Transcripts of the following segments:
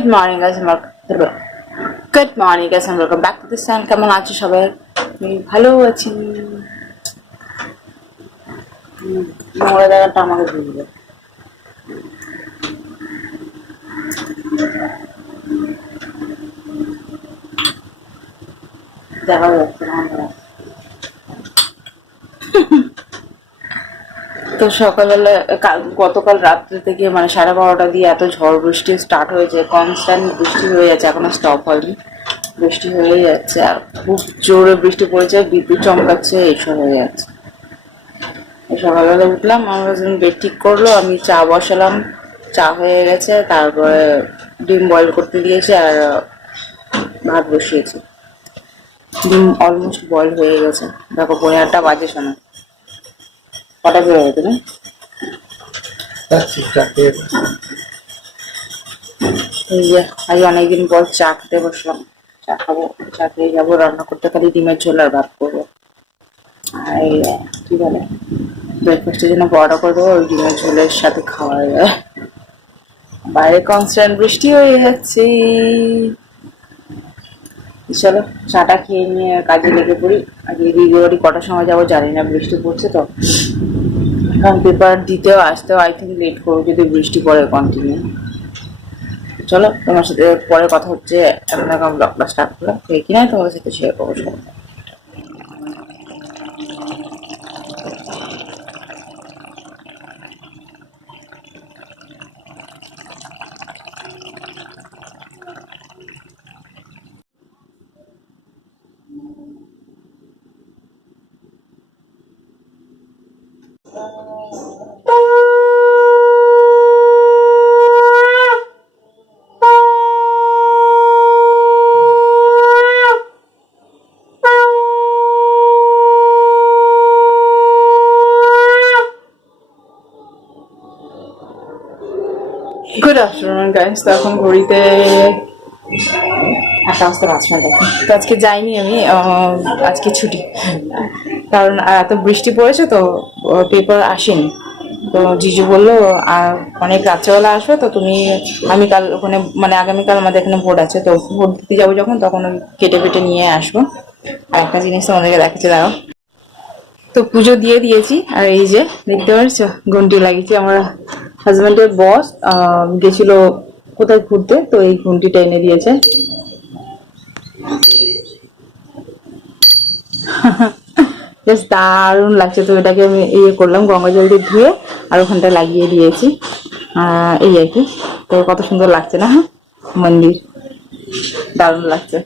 Good morning guys and welcome back to this channel. কেমন আছো সবাই? আমি ভালো আছি। নোংরা জায়গাটা আমাকে দিয়ে দিবে। দেখা যাচ্ছে না। তো সকালবেলা গতকাল রাত্রে থেকে মানে 12:30 দিয়ে এত ঝড় বৃষ্টি স্টার্ট হয়েছে, কনস্ট্যান্ট বৃষ্টি হয়ে যাচ্ছে, এখনো স্টপ হয়নি, বৃষ্টি হয়ে যাচ্ছে আর খুব জোরে বৃষ্টি পড়েছে, বিদ্যুৎ চমকাচ্ছে, এইসব হয়ে যাচ্ছে। সকালবেলা উঠলাম, আমার হাজবেন্ড বেড ঠিক করলো, আমি চা বসালাম, চা হয়ে গেছে, তারপরে ডিম বয়েল করতে দিয়েছি আর ভাত বসিয়েছি। ডিম অলমোস্ট বয়েল হয়ে গেছে, দেখো 8:30 বাজে। শোনা কটা বেরোবে তুমি? এই যে আজ অনেকদিন পর চা খেতে বসলাম, চা খাবো, চা খেয়ে যাবো, রান্না করতে খালি ডিমের ঝোল আর ভাত করবো। আর এই কি বলে ব্রেকফাস্টের জন্য বড় করে দেবো, ওই ডিমের ঝোলের সাথে খাওয়া যায়। বাইরে কনস্ট্যান্ট বৃষ্টি হয়ে যাচ্ছে। চলো চাটা খেয়ে নিয়ে কাজে লেগে পড়ি। আজকে দিদি কটার সময় যাবো জানি না, বৃষ্টি পড়ছে তো, কারণ পেপার দিতেও আসতেও আই থিঙ্ক লেট করবো যদি বৃষ্টি পড়ে কন্টিনিউ। চলো তোমার সাথে পরে কথা হচ্ছে, এখন ব্লগটা স্টার্ট করলাম, কিনা তোমাদের সাথে শেয়ার করবো সব। Good afternoon guys. তো এখন ঘড়িতে 1:05 এখন। তো আজকে যাইনি আমি, আজকে ছুটি, কারণ এত বৃষ্টি পড়েছে তো পেপার আসেনি। তো জিজু বললো অনেক রাত্রেবেলা আসবে, তো আমি কাল ওখানে মানে আগামীকাল আমাদের এখানে ভোট আছে, তো ভোট দিতে যাবো যখন তখন ওই কেটে নিয়ে আসবো। আর একটা জিনিস তোমাদেরকে দেখাচ্ছে, দাঁড়াও। তো পুজো দিয়ে দিয়েছি, আর এই যে দেখতে পাচ্ছ ঘন্টি লাগিয়েছি। আমার হাজবেন্ডের বস গেছিল কোথায় ঘুরতে, তো এই ঘন্টিটা এনে দিয়েছে। বেশ দারুণ লাগছে। তো এটাকে আমি করলাম গঙ্গা জল দিয়ে ধুয়ে আর ওখানটা লাগিয়ে দিয়েছি, এই আর কি। তো কত সুন্দর লাগছে না মন্দির, দারুণ লাগছে।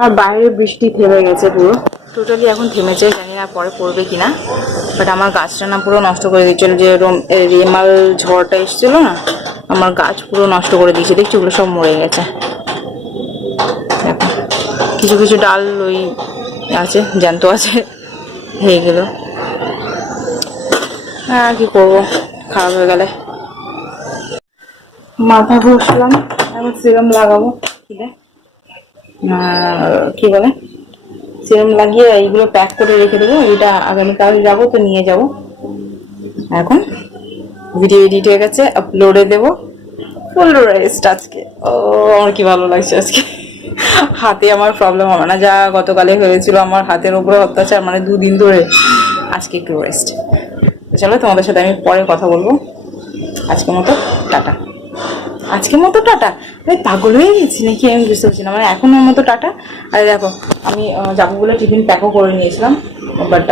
আর বাইরে বৃষ্টি থেমে গেছে, পুরো টোটালি এখন থেমেছে, জানি না পরে পড়বে কিনা। বাট আমার গাছটা না পুরো নষ্ট করে দিচ্ছিল, যে রেমাল ঝড়টা এসেছিল না, আমার গাছ পুরো নষ্ট করে দিয়েছে। দেখছি ওগুলো সব মরে গেছে। দেখো কিছু কিছু ডাল ওই আছে, জ্যান্ত আছে, হয়ে গেল। আর কি করবো, খারাপ হয়ে গেলে। মাথা ঘষলাম, এখন সিরাম লাগাবো। কি বলে সিরাম লাগিয়ে এইগুলো প্যাক করে রেখে দেবো। এটা আগামীকাল যাবো তো নিয়ে যাব। এখন ভিডিও এডিট হয়ে গেছে, আপলোডে দেবো। ফুল রেস্ট আজকে। ও আমার কি ভালো লাগছে আজকে। হাতে আমার প্রবলেম হবে না, যা গতকালে হয়েছিল আমার হাতের উপরে অত্যাচার, মানে 2 দিন ধরে। আজকে একটু রেস্ট। চলো তোমাদের সাথে আমি পরে কথা বলবো। আজকের মতো টাটা। আজকের মতো টাটা, আমি পাগল হয়ে গেছি নাকি আমি বুঝতে পারছি না, মানে এখনের মতো টাটা। আর দেখো আমি যাবো বলে টিফিন প্যাকও করে নিয়েছিলাম, বাট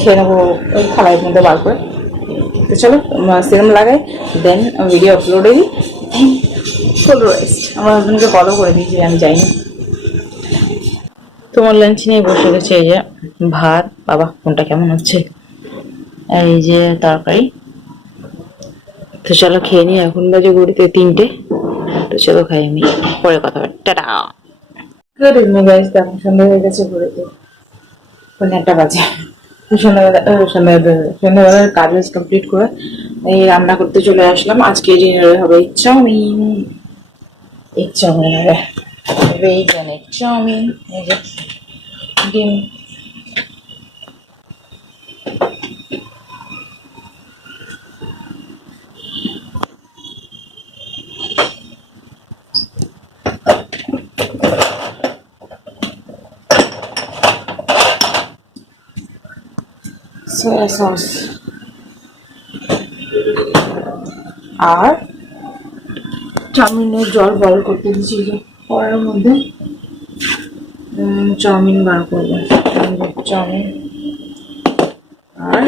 খেয়ে নেবো ওই খাবারের মধ্যে বার করে। তো চলো সিরাম লাগাই, দেন ভিডিও আপলোডে দিই, দেন ফুল রেস্ট। আমার হাজবেন্ডকে কলও করে দিয়েছি, আমি যাইনি। তোমার লাঞ্চ নিয়ে বসে গেছে, এই যে ভাত, বাবা কোনটা কেমন হচ্ছে, এই যে তরকারি। তো চলো খেয়ে নি, এখন বাজে ঘড়িতে 3টে। তো চলো খাই, আমি পরে কথা বলি, টাটা। Good evening guys. এখন সন্ধ্যা হয়ে গেছে, ঘড়িতে 1:30 বাজে। সন্ধ্যাবেলার কাজ কমপ্লিট করে এই রান্না করতে চলে আসলাম। আজকে ডিনারে হবে চাউমিন, এগ চাউমিন হবে, ভেজ অনেক চাউমিন। এই যে ডিম, সয়া সস আর চাউমিনের জল বয়েল করতে দিচ্ছি কড়াইয়ের মধ্যে। চাউমিন বার করবো, চাউমিন আর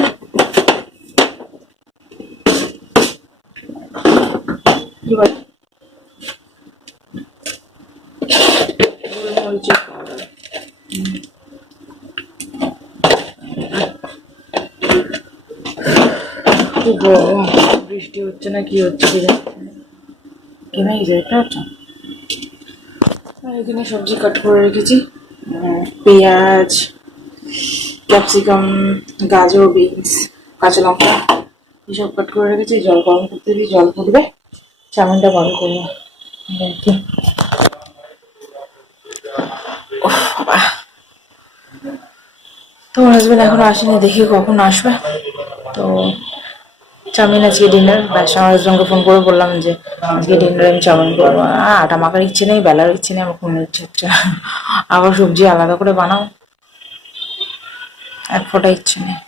গোলমরিচের পাউডার। খুব বৃষ্টি হচ্ছে না কি হচ্ছে কি কেনাই যায় একটা। এখানে সবজি কাট করে রেখেছি, পেঁয়াজ, ক্যাপসিকাম, গাজর, বিনস, কাঁচা লঙ্কা এসব কাট করে রেখেছি। জল গরম করতে দিই, জল ফুটবে, চাউমিনটা গরম করবো। তোমার হাজবেন্ড এখনো আসেনি, দেখি কখন আসবে। তো চাউমিন আজকে ডিনার, ব্যাস আমার হাজবেন্ডকে ফোন করে বললাম যে আজকে ডিনারে আমি চাউমিন করবো। আটা মাখার ইচ্ছে নেই, বেলার ইচ্ছে নেই, আমার ঘুমের ইচ্ছে হচ্ছে। আবার সবজি আলাদা করে বানাও, এক ফোঁটা ইচ্ছে নেই।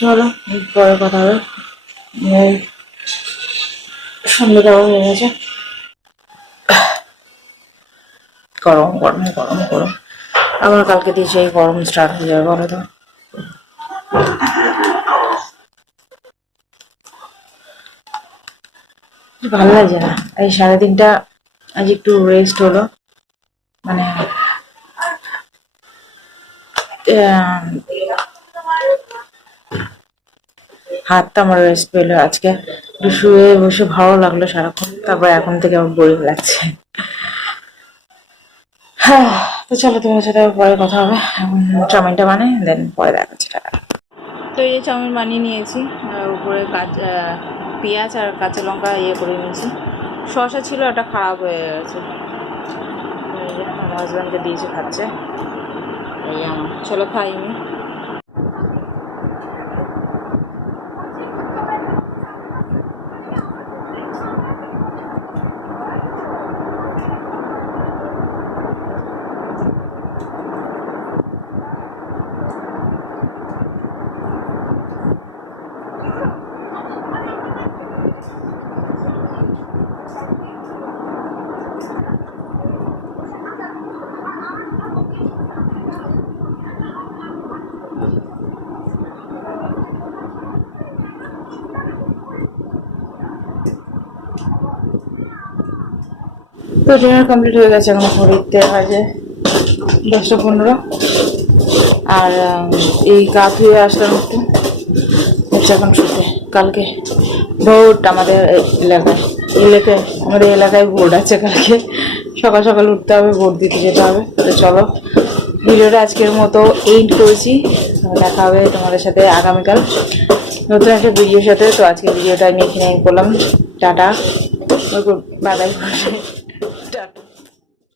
চলো পরে কথা হবে। সন্ধ্যে দেওয়া হয়ে গেছে, গরম গরম গরম গরম। আবার কালকে দিয়ে সেই গরম স্টার্ট হয়ে যাবে, বলো তো। ভালো লাগছে না, এই 3:30টা আজ একটু রেস্ট হলো, মানে হাতটা আমার রেস্ট পেলো আজকে। একটু শুয়ে বসে ভালো লাগলো সারাক্ষণ, তারপর এখন থেকে আমার বোরিং লাগছে। হ্যাঁ, তো চলো তোমার সাথে পরে কথা হবে। এখন চাউমিনটা বানাই, দেন পরে দেখা যাচ্ছে। তো এই চাউমিন বানিয়ে নিয়েছি, উপরে পেঁয়াজ আর কাঁচা লঙ্কা করে নিয়েছি। শসা ছিল, ওটা খারাপ হয়ে গেছে, আমার হাজব্যান্ডকে দিয়েছে, খাচ্ছে। এই আমার, চলো খাই আমি। তো ডিনার কমপ্লিট হয়ে গেছে, এখন ঘড়িতে বাজে 10:15। আর এই গা ধুয়ে আসলাম একটু, হচ্ছে এখন শুতে। কালকে ভোট আমাদের এলাকায় ভোট আছে কালকে, সকাল সকাল উঠতে হবে, ভোট দিতে যেতে হবে। তো চলো ভিডিওটা আজকের মতো এন্ড করেছি, দেখা হবে তোমাদের সাথে আগামীকাল নতুন একটা ভিডিওর সাথে। তো আজকে ভিডিওটা আমি এখানে এন্ড করলাম, টাটা, বাই বাই, টাটা।